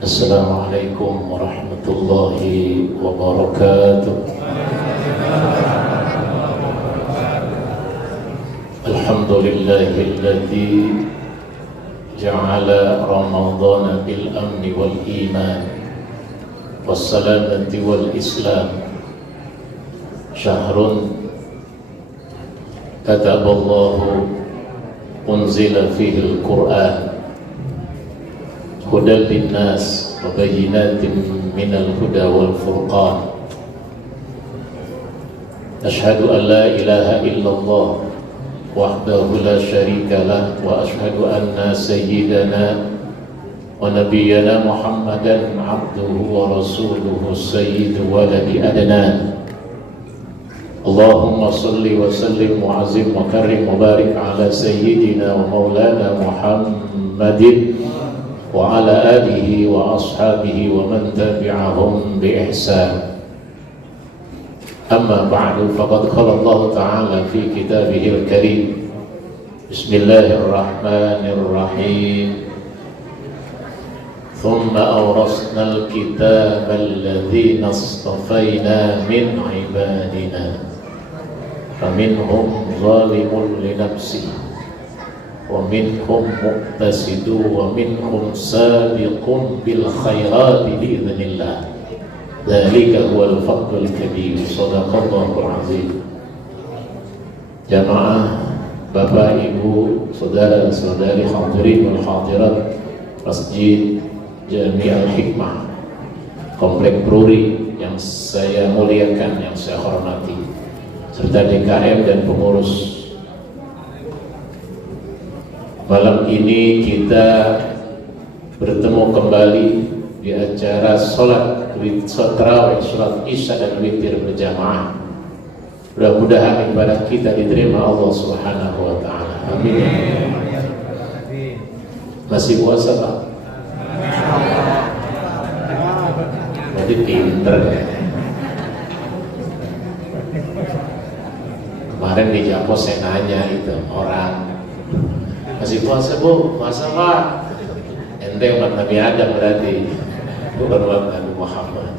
Assalamualaikum warahmatullahi wabarakatuh. Alhamdulillahilladzi ja'ala Ramadhana bil amni wal iman wassalamati wal islam syahrun kataballahu unzila fihi al-Qur'an hudan linnas wa bayyinatin minal huda wal furqan. Ashhadu an la ilaha illallah wahdahu la syarika lah wa ashhadu anna sayyidana wa nabiyyana Muhammadan abduhu wa rasuluhu sayyidu waladi adnan. Allahumma salli wa sallim wa azim wa karim wa barik ala sayyidina wa maulana Muhammadin wa ala alihi wa ashabihi wa man tabi'ahum bi ihsan. Amma ba'du, faqad qala Allah ta'ala fi kitabihil karim. Bismillahirrahmanirrahim. Thumma awrasna al-kitaba alladhina astafayna min ibadina faminhum zalimun li nafsihi ومنهم مقتصد ومنهم سابق بالخيرات بإذن الله ذلك هو الفضل الكبير صدق الله العظيم. Jamaah, Bapak, Ibu, saudara-saudari hadirin wal hadirat Masjid Jami Al-Hikmah Komplek Pruri yang saya muliakan, yang saya hormati, serta DKM dan pengurus. Malam ini kita bertemu kembali di acara sholat tarawih, sholat isya dan witir berjamaah. Mudah-mudahan ibadah kita diterima Allah Subhanahu wa Ta'ala. Amin. Masih puasa, Pak? Berarti pinter ya. Kemarin di Japo saya nanya itu orang, masih puasa Bu? Puasa Pak? Ente umat Nabi Adam berarti, bukan umat Nabi Muhammad.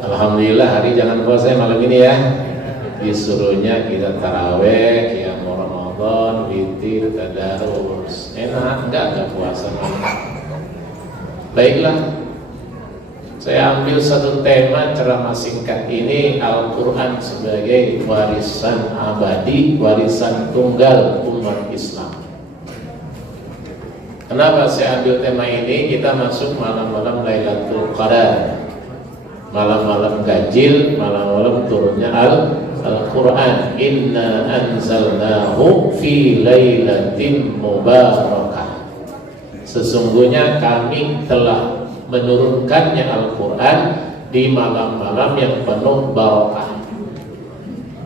Alhamdulillah hari jangan puasa malam ini ya. Disuruhnya kita taraweh, qiyam Ramadan, witir, tadarus. Enak, enggak puasa malam. Baiklah, saya ambil satu tema ceramah singkat ini, Al-Quran sebagai warisan abadi, warisan tunggal umat Islam. Kenapa saya ambil tema ini? Kita masuk malam-malam Lailatul Qadar, malam-malam ganjil, malam-malam turunnya Al-Quran. Inna anzalnahu fi lailatin mubarakah. Sesungguhnya kami telah menurunkannya Al-Quran di malam-malam yang penuh barakah.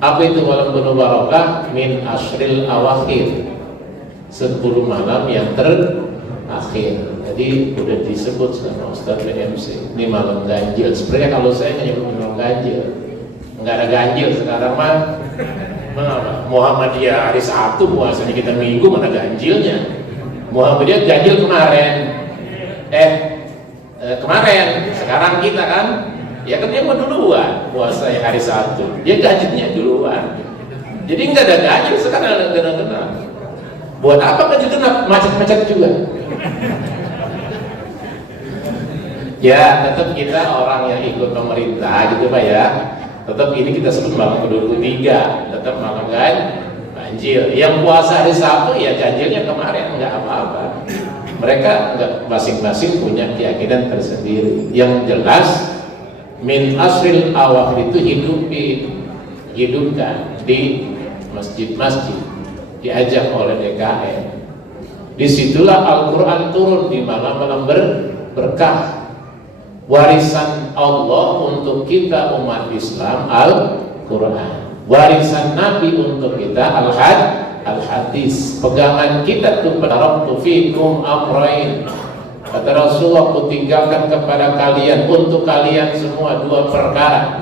Apa itu malam penuh barakah? Min ashril awakhir, 10 malam yang terakhir. Jadi udah disebut sama Ustaz BMC, ini malam ganjil. Sebenarnya kalau saya menyebut malam ganjil, nggak ada ganjil sekarang mah. Mengapa? Muhammadiyah hari Sabtu puasanya, kita Minggu, mana ganjilnya? Muhammadiyah ganjil kemarin, sekarang kita kan, ya kan dia mau duluan puasa hari Sabtu, dia ganjilnya duluan. Jadi nggak ada ganjil sekarang, ada genap-genap. Buat apa ganjil genap? Macet-macet juga. Ya, tetap kita orang yang ikut pemerintah gitu Pak ya. Tetap ini kita sebut malam ke-23, tetap malam ganjil. Yang puasa hari Sabtu ya ganjilnya kemarin, nggak apa-apa. Mereka masing-masing punya keyakinan tersendiri. Yang jelas min asril awakhir itu hidupkan di masjid-masjid, diajak oleh DKM. Disitulah Al-Quran turun di malam-malam berkah, warisan Allah untuk kita umat Islam Al-Quran, warisan Nabi untuk kita Al-Hadis. Pegangan kita tuh taraktu fikum amrain, kata Rasulullah, aku tinggalkan kepada kalian, untuk kalian semua, 2 perkara.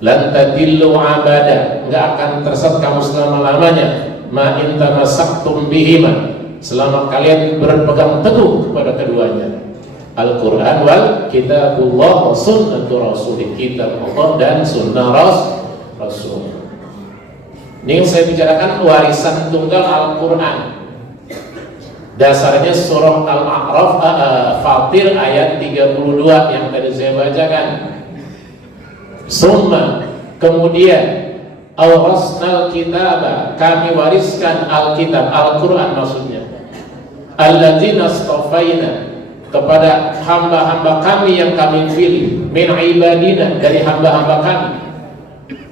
Lan tadillu abada, enggak akan tersesat kamu selama-lamanya. Ma in tamassaktum bihima, selama kalian berpegang teguh kepada keduanya, Al-Quran wal kitabullah wa sunnatu rasulih, kitab Allah dan sunnah Rasul. Ini yang saya bicarakan warisan tunggal Al-Quran. Dasarnya surah Al-A'raf Fatir ayat 32 yang tadi saya bacakan. Summa, kemudian awrasnal kitaba, kami wariskan Alkitab, Al-Quran maksudnya, alladzina astafaina, kepada hamba-hamba kami yang kami pilih, min ibadina, dari hamba-hamba kami.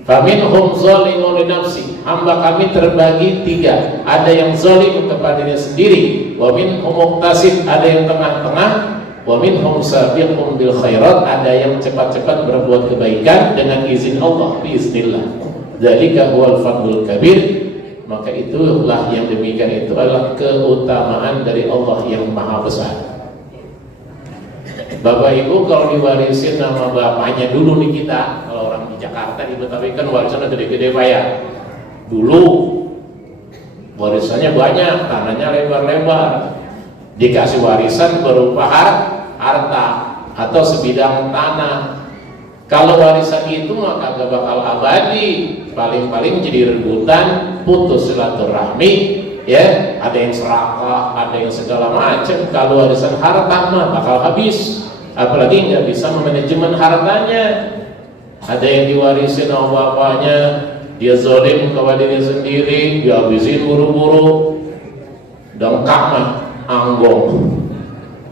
Faminhum zalimun li nafsi, hamba kami terbagi tiga, ada yang zalim kepada dirinya sendiri, wa minhum muqtasid, ada yang tengah-tengah, wa minhum sabiqun bil khairat, ada yang cepat-cepat berbuat kebaikan dengan izin Allah, biiznillah. Dzalika huwal fadlul kabir, maka itulah yang demikian itu adalah keutamaan dari Allah yang maha besar. Bapak Ibu kalau diwarisin nama bapaknya dulu nih kita, kalau orang di Jakarta di Betawi kan warisannya gede-gede Pak ya. Dulu warisannya banyak, tanahnya lebar-lebar, dikasih warisan berupa harta atau sebidang tanah. Kalau warisan itu maka gak bakal abadi, paling-paling jadi rebutan, putus silaturahmi, ya, ada yang serakah, ada yang segala macam. Kalau warisan harta mah bakal habis, apalagi nggak bisa memanajemen hartanya. Ada yang diwarisin sama bapaknya, dia zalim kepada diri sendiri, dihabisin buru-buru, dengkak mah anggong,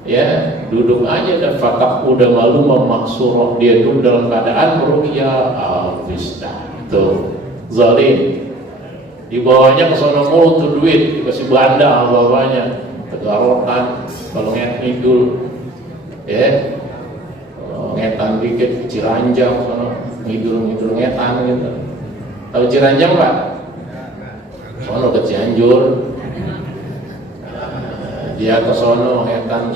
ya, duduk aja dan fatak udah malu memaksurah, dia itu dalam keadaan merugia, habis dah itu zalim. Di bawahnya kesono mulu tuh duit, dikasih banda sama bapaknya, tegarotan, kalau ngidul, ya, ngetan dikit, Ciranjang, sono ngidul ngetan gitu. Tahu Ciranjang Pak? Sono ke Cianjur, dia ke sono ngetan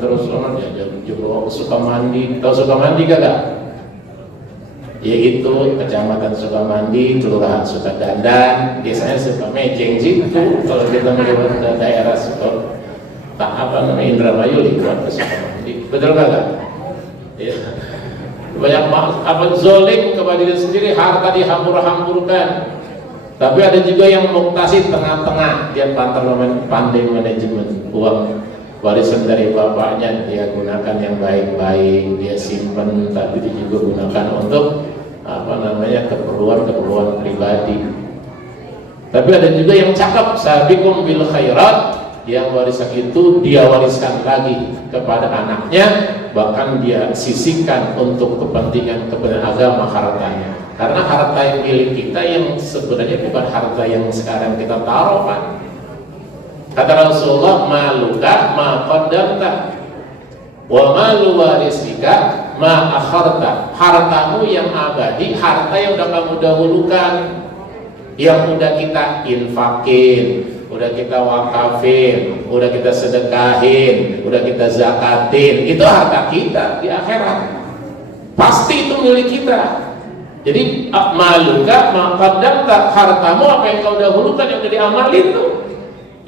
terus sono dia jauh ke Sukamandi. Tahu Sukamandi kagak? Ya itu kecamatan Sukamandi, kelurahan Sukadandan, biasanya Sukamejeng situ. Kalau kita melewat ke daerah tak apa namanya Indramayu lewat ke Sukamandi, betul kagak? Ya. Banyak apa zolim kepada diri sendiri, harta dihambur-hamburkan. Tapi ada juga yang muktasid tengah-tengah, dia pandai manajemen uang warisan dari bapaknya, dia gunakan yang baik-baik, dia simpan, tapi dia juga gunakan untuk apa namanya keperluan pribadi. Tapi ada juga yang cakep, sabiqum bil khairat, yang warisan itu dia wariskan lagi kepada anaknya, bahkan dia sisihkan untuk kepentingan agama hartanya. Karena harta yang milik kita yang sebenarnya bukan harta yang sekarang kita taruh kan. Kata Rasulullah, maluka ma qaddamta wa malu warisika ma akharta. Hartamu yang abadi, harta yang udah kamu dahulukan, yang udah kita infakin, udah kita wakafin, udah kita sedekahin, udah kita zakatin, itu harta kita di akhirat. Pasti itu milik kita. Jadi maluka maqaddamta, hartamu apa yang kau dahulukan yang udah diamalin tuh,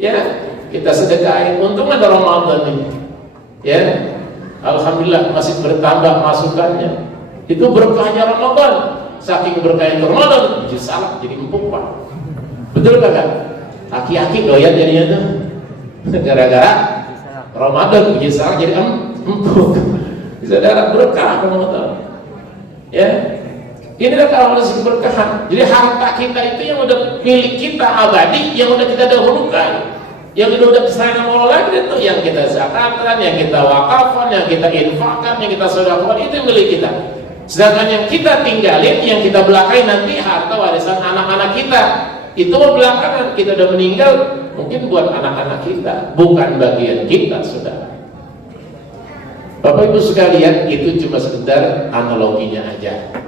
ya, kita sedekahin. Untung ada Ramadan nih, ya, alhamdulillah masih bertambah masukannya. Itu berkahnya Ramadan. Saking berkahnya Ramadan, jadi salah, jadi empuk Pak. Betul kagak? Aki-aki doyan jadinya tuh gara-gara Ramadan, jadi salah, jadi empuk. Saudara, berkah Ramadan, ya. Inilah kalau rezeki berkahan. Jadi harta kita itu yang udah milik kita abadi, yang udah kita dahulukan, yang udah diserahin sama Allah lagi itu, yang kita zakatkan, yang kita wakafkan, yang kita infakkan, yang kita sedekahkan, itu milik kita. Sedangkan yang kita tinggalin, yang kita belakangi nanti harta warisan anak-anak kita, itu belakangan, kita udah meninggal, mungkin buat anak-anak kita, bukan bagian kita, saudara. Bapak Ibu sekalian, itu cuma sekedar analoginya aja.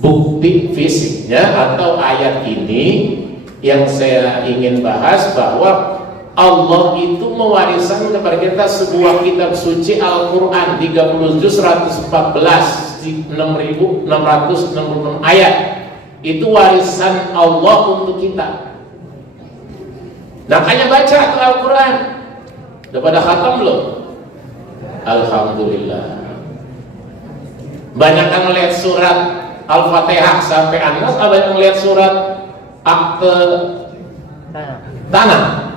Bukti fisiknya atau ayat ini yang saya ingin bahas, bahwa Allah itu mewariskan kepada kita sebuah kitab suci Al-Quran 30 juz 114 6.666 ayat. Itu warisan Allah untuk kita. Makanya baca Al-Quran. Udah pada khatam belum? Alhamdulillah. Banyak yang melihat surat Al-Fatihah sampai An-Nas, ada yang melihat surat akte tanah.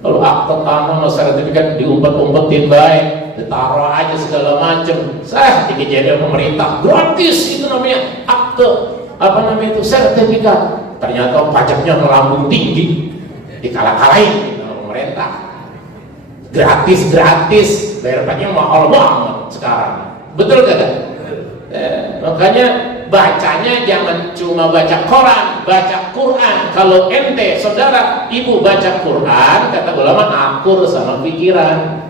Kalau akte tanah mau sertifikat diumpet-umpetin baik, ditaruh aja segala macam. Saya dikejadian pemerintah gratis, itu namanya akte itu sertifikat. Ternyata pajaknya melambung tinggi, dikalah-kalahin sama pemerintah. Gratis, bayar pajaknya mahal banget sekarang. Betul gak? Makanya bacanya jangan cuma baca Quran, baca Quran. Kalau ente, saudara, ibu baca Quran, kata ulama akur sama pikiran.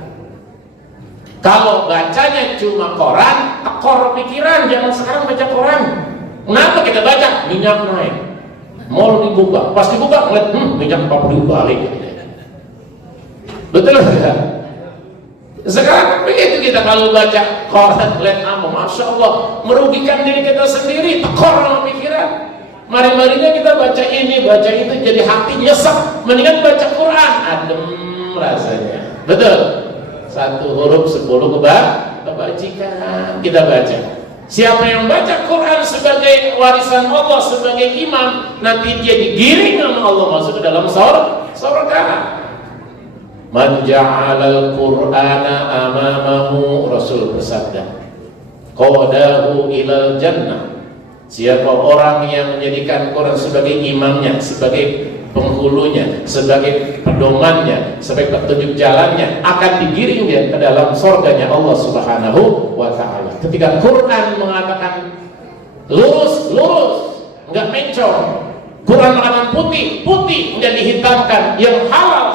Kalau bacanya cuma Quran, akor pikiran. Jangan sekarang baca Quran. Kenapa kita baca? Minyak naik, mall dibuka, pas dibuka ngeliat minyak 40 balik. Betul gak? Sekarang begitu kita kalau baca Quran, lihat Masya Allah, merugikan diri kita sendiri, tekor sama pikiran. Mari-marinya kita baca ini, baca itu, jadi hati nyesek. Mendingan baca Quran, adem rasanya. Betul? 1 huruf 10 kebajikan kita baca. Siapa yang baca Quran sebagai warisan Allah, sebagai imam, nanti dia digiring sama Allah masuk ke dalam surga. Man ja'alal Qur'ana amamahu, Rasul bersabda, qadahu ilal jannah. Siapa orang yang menjadikan Quran sebagai imamnya, sebagai penghulunya, sebagai pedomannya, sebagai petunjuk jalannya, akan digiring dia ke dalam surganya Allah Subhanahu wa ta'ala. Ketika Quran mengatakan lurus, enggak mencong. Quran mengatakan putih, enggak dihitamkan. Yang halal,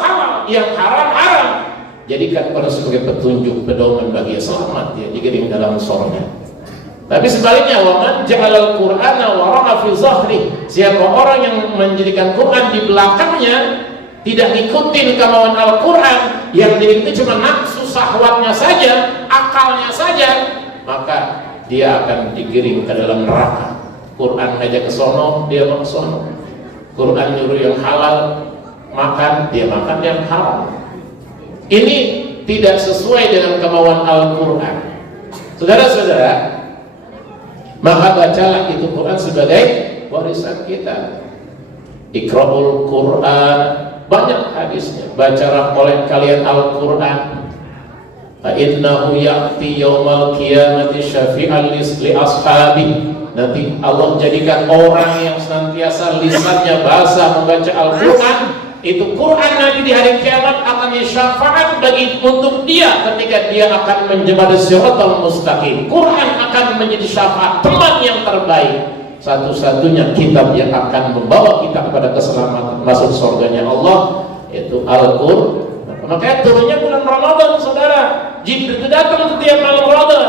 yang haram. Jadikan Quran sebagai petunjuk, pedoman bagi yang selamat, ya, digiring dalam surga. Tapi sebaliknya, wa man ja'alal Qur'ana wara'a fi zahri. Siapa orang yang menjadikan Quran di belakangnya, tidak ngikutin kemauan Al-Quran, yang jadi itu cuma nafsu syahwatnya saja, akalnya saja, maka dia akan digiring ke dalam neraka. Quran ngajak ke sono, dia mau ke sono. Quran nyuruh yang halal makan, dia makan yang haram. Ini tidak sesuai dengan kemauan Al-Quran. Saudara-saudara, maka bacalah itu Quran sebagai warisan kita. Iqra'ul Quran, banyak hadisnya. Bacalah oleh kalian Al-Quran. Fa innahu ya'ti yaumal qiyamati syafi'an li ashabi. Nanti Allah jadikan orang yang senantiasa lisannya basah membaca Al-Quran. Itu Quran nanti di hari kiamat akan syafaat bagi untuk dia ketika dia akan menjadi siratal mustaqim. Quran akan menjadi syafaat, teman yang terbaik, satu-satunya kitab yang akan membawa kita kepada keselamatan masuk surganya Allah, yaitu Al-Quran. Makanya turunnya bulan Ramadan, saudara. Jibril itu datang setiap malam Ramadan.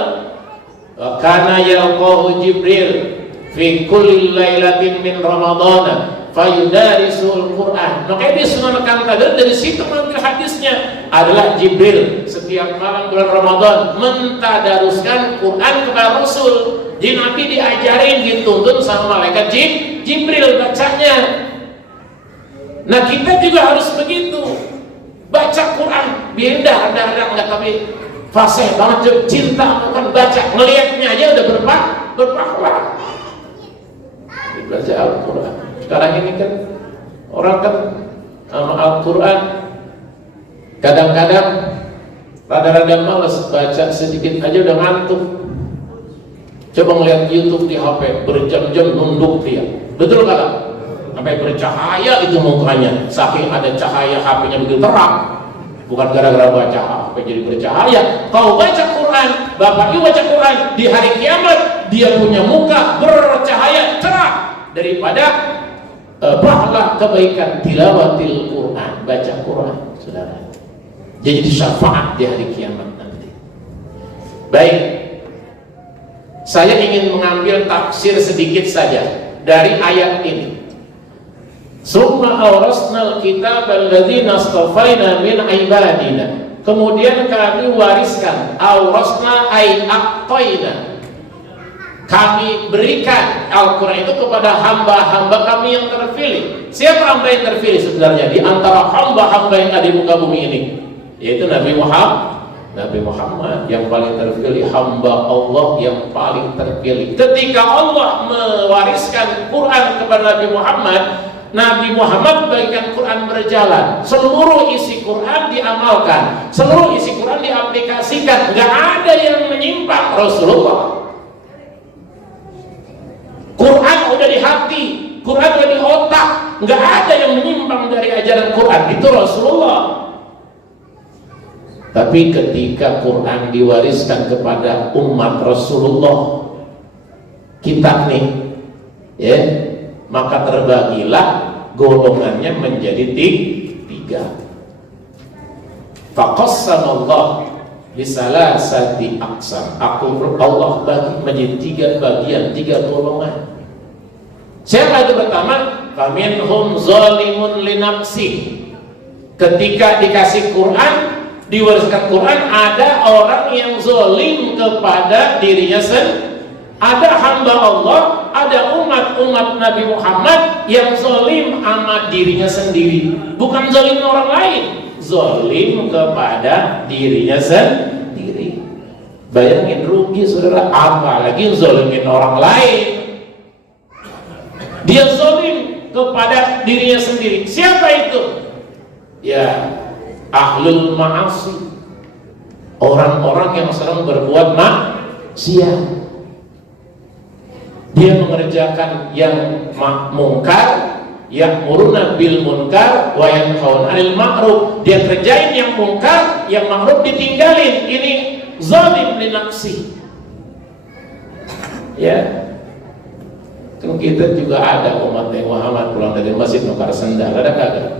Karena yalqahu Jibril fi kulli lailatin min Ramadana fayudarisul Quran. Makanya di Sunan Al-Qadir dari situ mengambil hadisnya adalah Jibril setiap malam bulan Ramadan mentadaruskan Quran kepada Rasul. Jadi Nabi diajarin, dituntun sama malaikat Jibril bacanya. Nah kita juga harus begitu, baca Quran biar dah nggak tapi fasih banget, cinta akan baca, ngelihatnya aja udah berpahala. Baca Al-Quran. Sekarang ini kan orang kan sama Al-Quran kadang-kadang rada-rada males baca, sedikit aja udah ngantuk. Coba ngeliat YouTube di HP berjam-jam nunduk dia, betul kan? Sampai bercahaya itu mukanya, saking ada cahaya HP-nya begitu terang. Bukan gara-gara baca HP jadi bercahaya. Kau baca Quran, Bapak Ibu baca Quran, di hari kiamat dia punya muka bercahaya cerah daripada pahala kebaikan tilawatil Quran, baca Quran, saudara. Jadi syafaat di hari kiamat nanti. Baik, saya ingin mengambil tafsir sedikit saja dari ayat ini. Summa awrasnal kitab alladzina astafaina min ibadina. Kemudian kami wariskan, awrasna ay aqtaina. kami berikan Al-Quran itu kepada hamba-hamba kami yang terpilih. Siapa hamba yang terpilih sebenarnya di antara hamba-hamba yang ada di muka bumi ini? Yaitu Nabi Muhammad yang paling terpilih, hamba Allah yang paling terpilih. Ketika Allah mewariskan Quran kepada Nabi Muhammad bagikan Quran berjalan, seluruh isi Quran diamalkan, seluruh isi Quran diaplikasikan, nggak ada yang menyimpang. Rasulullah, Quran udah di hati, Quran udah di otak, nggak ada yang menyimpang dari ajaran Quran. Itu Rasulullah. Tapi ketika Quran diwariskan kepada umat Rasulullah, kita nih, ya, maka terbagilah golongannya menjadi tiga. Faqassamallah bisalasati aqsam. Allah bagi menjadi tiga bagian, tiga golongan. Siapa itu pertama? Faminhum zalimun linafsi. Ketika dikasih Quran, diwariskan Quran, ada orang yang zalim kepada dirinya sendiri. Ada hamba Allah, ada umat Nabi Muhammad yang zalim sama dirinya sendiri. Bukan zalim orang lain, zalim kepada dirinya sendiri. Bayangin rugi saudara, apalagi zalimin orang lain. Dia zalim kepada dirinya sendiri. Siapa itu? Ya, ahlul ma'asi, orang-orang yang sedang berbuat maksiat. Dia mengerjakan yang mungkar, ya'muruna bil munkar wa yanhauna 'anil ma'ruf. Dia kerjain yang mungkar, yang ma'ruf ditinggalin. Ini zalim li nafsi. Ya. Kan kita juga ada umat Muhammad pulang dari masjid nukar sendal, ada kagak?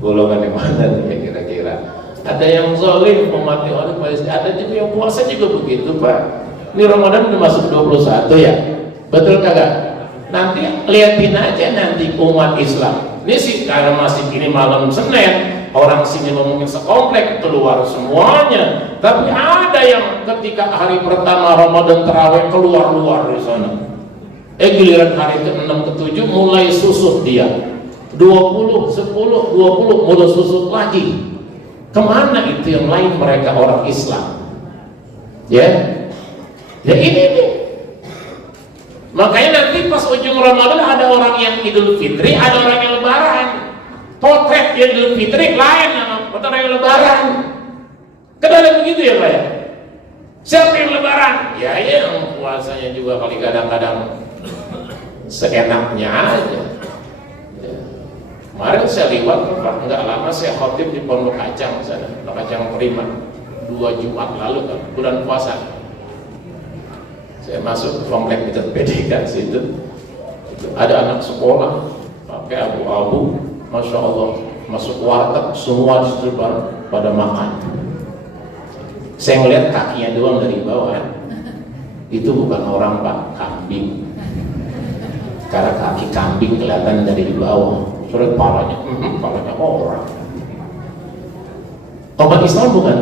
Golongan yang mana nih kira-kira? Ada yang zalim memati orang Palestina, ada juga yang puasa juga begitu, Pak. Ini Ramadan udah masuk 21 ya, betul kagak? Nanti liatin aja nanti umat Islam. Ini sih karena masih ini malam Senin, orang sini ngomongin sekomplek keluar semuanya. Tapi ada yang ketika hari pertama Ramadan terawih keluar di sana. Giliran hari ke-6 ke-7 mulai susut dia. 20, 10, 20 mulai susut lagi. Kemana itu yang lain mereka orang Islam? Ya. Ya ini nih. Makanya nanti pas ujung Ramadan ada orang yang Idul Fitri, ada orang yang Lebaran. Potret Idul Fitri lain sama potret yang Lebaran. Kadang begitu ya Pak ya? Siapa yang Lebaran? Ya yang puasanya juga kali kadang-kadang seenaknya aja. Ya. Kemarin saya liwat Pak, nggak lama saya khotib di Pondok Kacang sana, Pondok Kacang Periman 2 Jumat lalu kan, bulan puasa. Saya masuk komplek dekat PDK situ, ada anak sekolah pakai abu-abu, masya Allah, masuk warteg semua di situ pada makan. Saya ngeliat kakinya doang dari bawah, itu bukan orang Pak, kambing. Karena kaki kambing kelihatan dari bawah, surat palanya orang. Umat Islam bukan?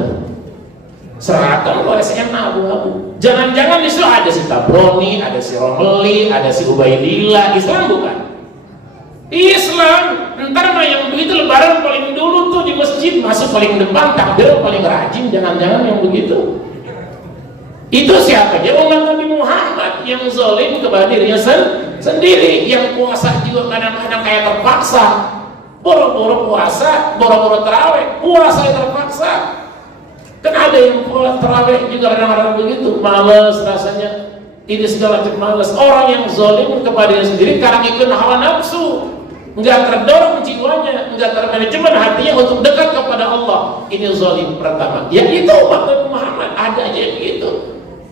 Seragam oleh SMA abu-abu. Jangan-jangan di situ ada si Tabroni, ada si Romeli, ada si Ubaidillah. Islam bukan? Islam. Ntar mah yang begitu Lebaran paling dulu tuh di masjid, masuk paling depan, takbir paling rajin. Jangan-jangan yang begitu. Itu siapa? Dia umat Nabi Muhammad yang zalim kepada dirinya sendiri, yang puasa juga kadang-kadang kayak terpaksa. Boro-boro puasa, boro-boro terawih, puasa terpaksa. Kan ada yang terawih juga kadang-kadang begitu, malas rasanya, ini segala macam malas. Orang yang zalim kepada diri sendiri karena ikut hawa nafsu, nggak terdorong jiwanya, nggak termanajemen hatinya untuk dekat kepada Allah. Ini zalim pertama. Ya itu umat Nabi Muhammad, ada aja yang begitu.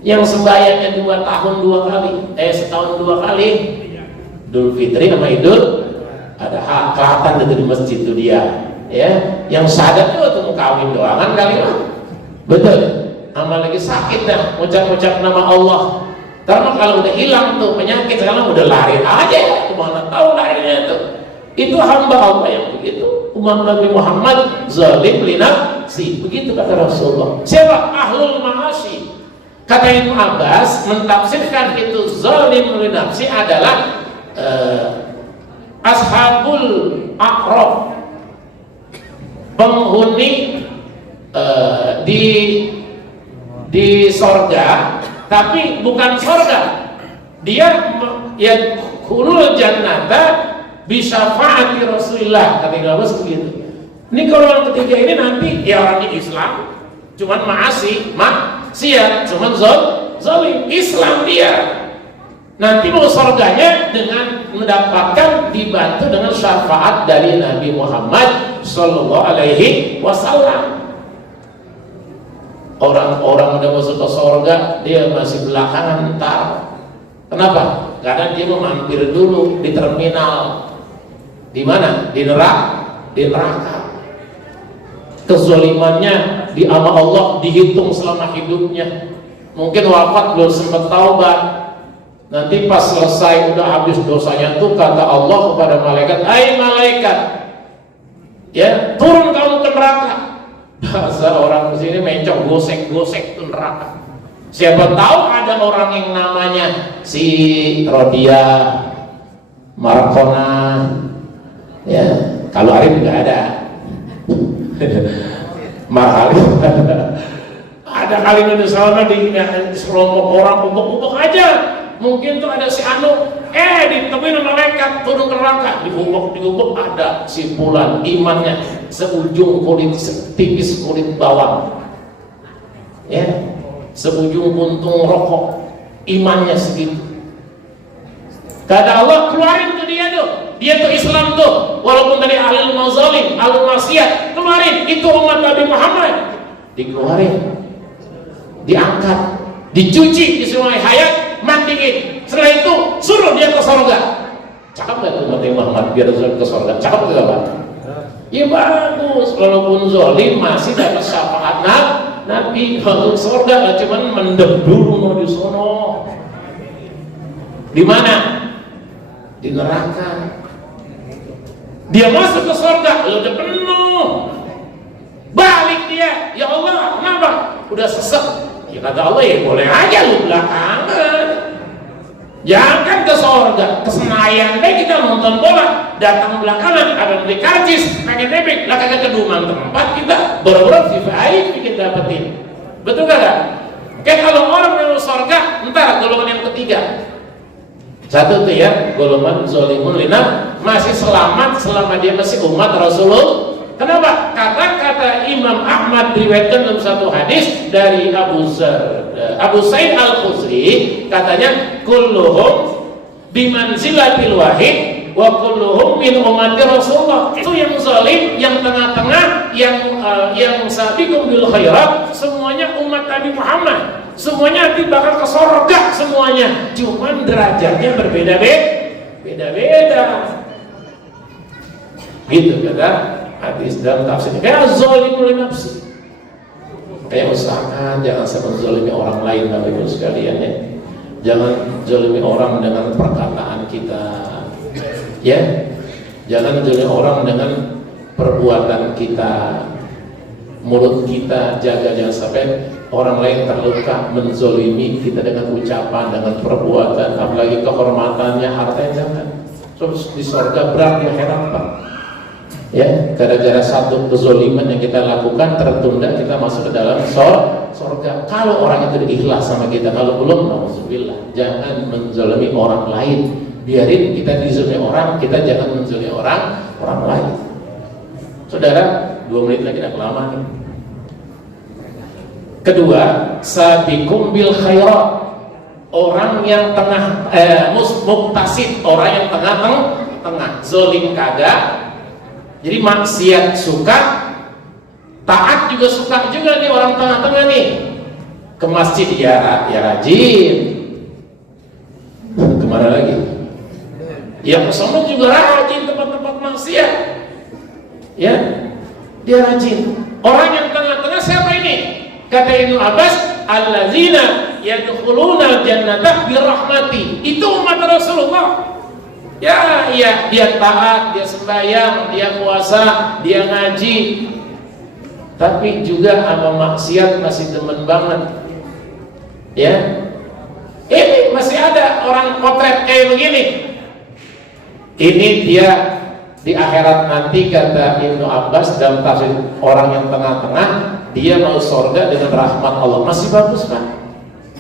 Yang sembahyangnya 2 tahun 2 kali, setahun 2 kali, Idul Fitri sama Idul ada kelihatan di masjid itu dia. Ya, yang sadar itu waktu mau kawin doangan kali lah. Betul, amal lagi sakit dah, ucap-ucap nama Allah. Karena kalau udah hilang tuh penyakit, sekarang udah lari aja, kemana tahu larinya itu. Itu hamba Allah yang begitu. Umat Nabi Muhammad zalim li nafsi, begitu kata Rasulullah. Siapa? Ahlul ma'asi, Kata Ibnu Abbas mentafsirkan itu zalim li nafsi adalah ashabul a'raf, penghuni di sorga, tapi bukan sorga. Dia ya khulul jannata bisyafaati Rasulillah, kata Ibnu Abbas begitu. Ini golongan ketiga ini nanti ya orang Islam, cuman maksiat, cuman zalim. Islam dia nanti mau surganya dengan mendapatkan dibantu dengan syafaat dari Nabi Muhammad Sallallahu Alaihi Wasallam. Orang-orang udah masuk ke surga, dia masih belakangan ntar. Kenapa? Karena dia mau mampir dulu di terminal. Di mana? Di neraka. Kezalimannya di ama Allah dihitung selama hidupnya. Mungkin wafat belum sempat taubat. Nanti pas selesai udah habis dosanya tuh kata Allah kepada malaikat, "Hai malaikat, ya turun kamu ke neraka." Bahasa orang di sini mencok, gosek tuh neraka. Siapa tahu ada orang yang namanya si Rodia, Markona, ya kalau Arif nggak ada. Mahal ada kali di sana di sekelompok orang ubuk-ubuk aja, mungkin tuh ada si Anu ditemuin malaikat turun ke neraka, diubuk ada si Fulan, imannya seujung kulit, tipis kulit bawang, ya seujung puntung rokok, imannya segitu. Kata Allah, keluarin tuh dia tuh Islam tuh, walaupun dari ahli mazalim, ahli maksiat, keluarin, itu umat Nabi Muhammad, dikeluarin, diangkat, dicuci di sungai hayat, mandiin, setelah itu suruh dia ke surga. Cakep gak tuh Nabi Muhammad biar ke surga? Cakep gak Pak? Ya bagus, walaupun zalim masih dapat syafaat Nabi masuk surga, cuman mendem dulu mau di sono. Di mana? Di neraka. Dia masuk ke surga, udah penuh, balik dia, ya Allah, kenapa? Udah sesek. Ya kata Allah, ya boleh aja lu belakangan, jangan ke surga, ke Senayan deh kita nonton bola, datang belakangan, ada beli karcis, pengen nebek, belakangnya keduman tempat kita, boro-boro VIP bikin dapetin, betul gak? Kayak kalau orang yang surga, ntar golongan yang ketiga. Satu tuh ya, golongan zolimun lina, masih selamat selama dia masih umat Rasulullah. Kenapa? Kata-kata Imam Ahmad diriwayatkan dalam satu hadis dari Abu Sa'id Al-Khudri, katanya kulluhum bimanzilatil wahid wa kulluhum min ummati Rasulullah. Itu yang zalim, yang tengah-tengah, yang sabiqum bil khairat, semuanya umat Nabi Muhammad. Semuanya nanti bakal ke surga semuanya, cuman derajatnya berbeda-beda. Gitu kata hadis dalam tafsirnya. Kayak zalimul nafsi. Kayak usahakan jangan sampai zalimi orang lain, Bapak Ibu sekalian ya. Jangan zalimi orang dengan perkataan kita. Ya. Jangan zalimi orang dengan perbuatan kita. Mulut kita jaga, jangan sampai orang lain terluka menzolimi kita dengan ucapan, dengan perbuatan, apalagi kehormatannya, hartanya, jangan. Terus di surga berat ya, heran Pak. Ya, gara-gara satu kezoliman yang kita lakukan tertunda kita masuk ke dalam surga. Kalau orang itu ikhlas sama kita, kalau belum, nauzubillah, jangan menzolimi orang lain. Biarin kita dizolimi orang, kita jangan menzolimi orang lain. Saudara, 2 menit lagi dah kelamaan nih. Kedua, sabiqum bil khairat, orang yang tengah muktasid, orang yang tengah, zolim kagak. Jadi maksiat suka, taat juga suka juga nih orang tengah-tengah nih. Ke masjid ya rajin. Kemana lagi? Ya ke sono juga rajin, tempat-tempat maksiat. Ya, dia rajin. Orang yang tengah-tengah siapa ini? Kata Ibnu Abbas, allazina yadkhuluna jannata birahmati. Itu umat Rasulullah. Ya, dia taat, dia sembahyang, dia puasa, dia ngaji, tapi juga sama maksiat masih demen banget. Ya, ini masih ada orang potret kayak begini. Ini dia di akhirat nanti, kata Ibnu Abbas dalam tafsir orang yang tengah-tengah, dia mau surga dengan rahmat Allah. Masih bagus Pak.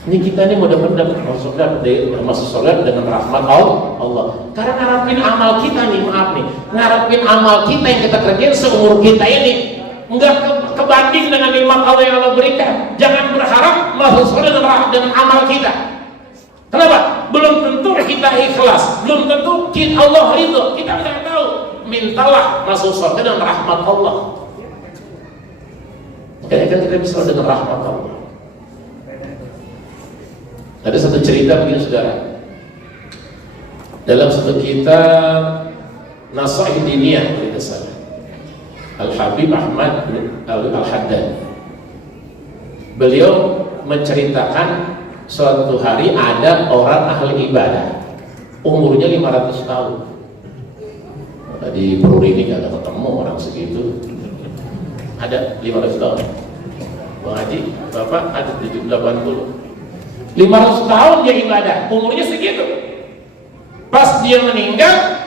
Ini kita ini mudah-mudahan masuk surga dengan rahmat Allah. Karena ngarapin amal kita nih, maaf nih, ngarapin amal kita yang kita kerjain seumur kita ini enggak kebanding dengan nikmat Allah yang Allah berikan. Jangan berharap masuk surga dengan amal kita. Kenapa? Belum tentu kita ikhlas, belum tentu Allah ridho. Kita tidak tahu. Mintalah masuk surga dengan rahmat Allah. Makanya kan kita bisa dengan rahmat Allah. Ada satu cerita begini saudara. Dalam satu kitab Nasaih Diniyah Al-Habib Ahmad Al-Haddad, beliau menceritakan suatu hari ada orang ahli ibadah, umurnya 500 tahun. Di Pururi ini gak ada ketemu orang segitu. Ada 500 tahun. Bang Haji, Bapak ada 80. 500 tahun dia ibadah, umurnya segitu. Pas dia meninggal,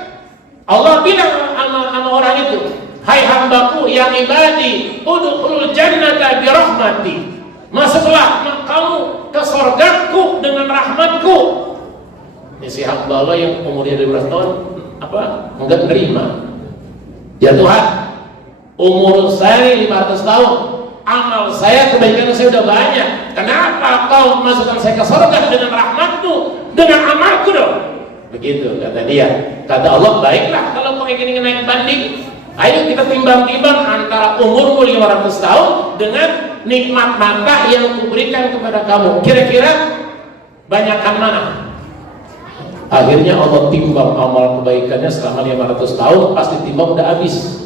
Allah bilang sama orang itu, hai hambaku yang ibadi, udkhulul jannata bi rahmati. Masuklah kamu ke surgaku dengan rahmatku. Ini si hamba Allah yang umurnya 500 tahun enggak nerima. Ya Tuhan, umur saya 500 tahun, amal saya, kebaikan saya sudah banyak. Kenapa kau masukkan saya ke surga dengan rahmatmu, dengan amalku dong? Begitu kata dia. Kata Allah, baiklah kalau kau ingin naik banding, ayo kita timbang-timbang antara umurmu 500 tahun dengan nikmat mata yang kuberikan kepada kamu. Kira-kira banyakkan mana? Akhirnya Allah timbang amal kebaikannya selama 500 tahun, pasti timbang udah habis.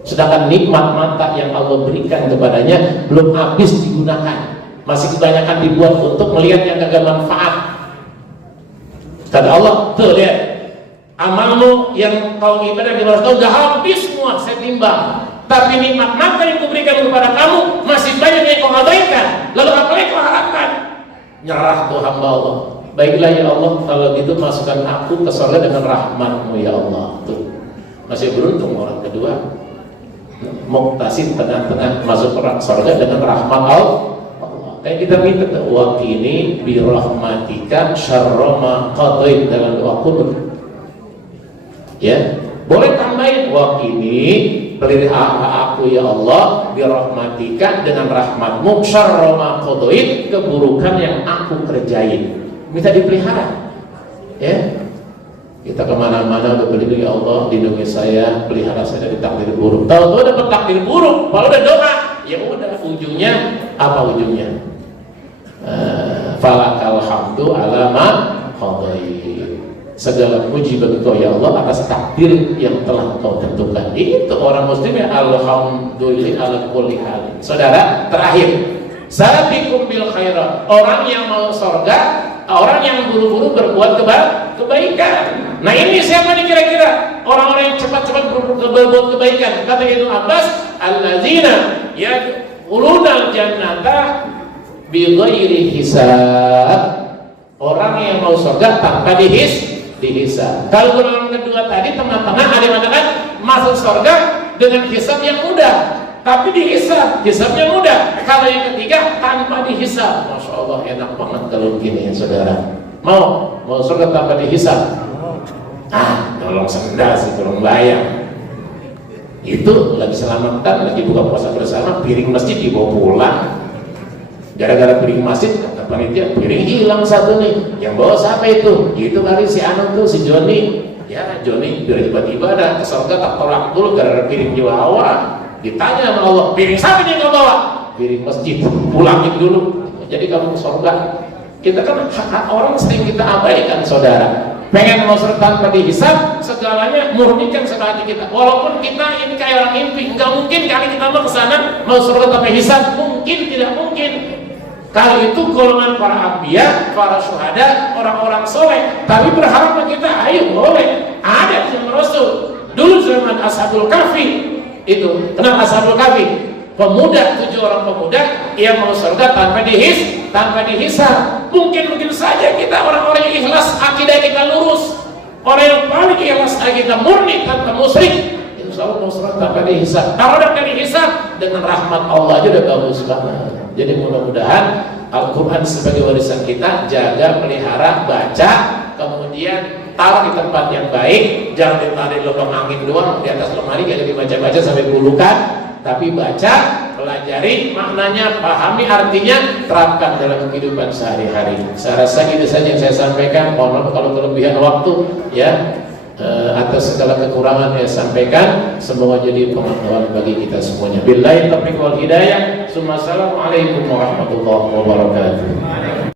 Sedangkan nikmat mata yang Allah berikan kepadanya belum habis digunakan, masih kebanyakan dibuat untuk melihat yang gak manfaat. Kata Allah, tuh lihat, amalmu yang kau ibadah di 500 tahun udah habis semua, saya timbang. Tapi nikmat mata yang kuberikan kepada kamu masih banyak yang kau abaikan. Lalu apa yang kau harapkan? Nyerah tuh hamba Allah. Baiklah ya Allah, kalau gitu masukkan aku ke surga dengan rahmatmu ya Allah. Tuh, masih beruntung orang kedua, Muqtasid tengah-tengah masuk ke surga dengan rahmat Allah. Kayak kita minta wakini bi rahmatika syarra ma qadait dalam doa qunut. Ya, boleh tambahin wakini, pelihara aku ya Allah bi rahmatika dengan rahmatmu syarra ma qadait, keburukan yang aku kerjain. Minta dipelihara. Ya. Kita kemana-mana udah beli ya Allah, lindungi saya, pelihara saya dari takdir buruk. Tahu-tahu dapat takdir buruk, kalau udah doa, ya udah, ujungnya apa ujungnya? Falakal hamdu ala ma qadait. Segala puji bagi Kau ya Allah atas takdir yang telah Kau tentukan. Itu orang muslim ya, alhamdulillah ala kulli hal. Saudara, terakhir, sabiqum bil khairat. Orang yang mau surga, orang yang buru-buru berbuat kebaikan. Nah ini siapa nih kira-kira? Orang-orang yang cepat-cepat berbuat kebaikan. Kata Ibnu Abbas, alladzina yadkhuluna jannata bighairi hisab. Orang yang mau surga tanpa dihisab. Kalau golongan kedua tadi tengah-tengah ada yang mengatakan masuk surga dengan hisab yang mudah, tapi dihisab, hisabnya mudah. Kalau yang ketiga tanpa dihisab. Masya Allah, enak banget kalau begini ya saudara. Mau surga tanpa dihisab? Tolong sendal sih, tolong bayar. Itu lagi selamatan, lagi buka puasa bersama, piring masjid dibawa pulang. Gara-gara piring masjid, kata panitia, piring hilang satu nih. Yang bawa siapa itu? Itu kali si Anu tuh, si Joni. Ya Joni tiba-tiba ada ke surga tak tolak dulu gara-gara piring dibawa. Ditanya sama Allah, piring siapa yang kau bawa? Piring masjid, pulangin dulu. Jadi kamu ke surga. Kita kan hak orang sering kita abaikan saudara. Pengen mau surga tanpa dihisab, segalanya murnikan sekali kita. Walaupun kita ini kayak orang mimpi, nggak mungkin kali kita mau kesana mau surga tanpa hisab, mungkin tidak mungkin. Kali itu golongan para anbiya, para syuhada, orang-orang soleh. Tapi berharap kita, ayo boleh. Ada zaman Rasul. Dulu zaman Ashabul Kahfi itu, kenal Ashabul Kahfi? pemuda, 7 orang pemuda yang mau surga tanpa dihisab. Mungkin saja kita orang-orang yang ikhlas, akidah kita lurus, orang yang paling ikhlas, akidah murni tanpa musyrik, insya Allah mau surga tanpa dihisab. Kalau udah dihisab, dengan rahmat Allah aja udah bagus banget. Jadi mudah-mudahan Al-Quran sebagai warisan kita, jaga, pelihara, baca, kemudian taruh di tempat yang baik, jangan ditaruh di lubang angin doang, di atas lemari gak dibaca-baca sampai bulukan, tapi baca, pelajari maknanya, pahami artinya, terapkan dalam kehidupan sehari-hari. Saya rasa itu saja yang saya sampaikan. Mohon maaf kalau kelebihan waktu ya, atas segala kekurangan yang sampaikan, semoga jadi pengetahuan bagi kita semuanya. Billahi taufiq wal hidayah. Assalamualaikum warahmatullahi wabarakatuh.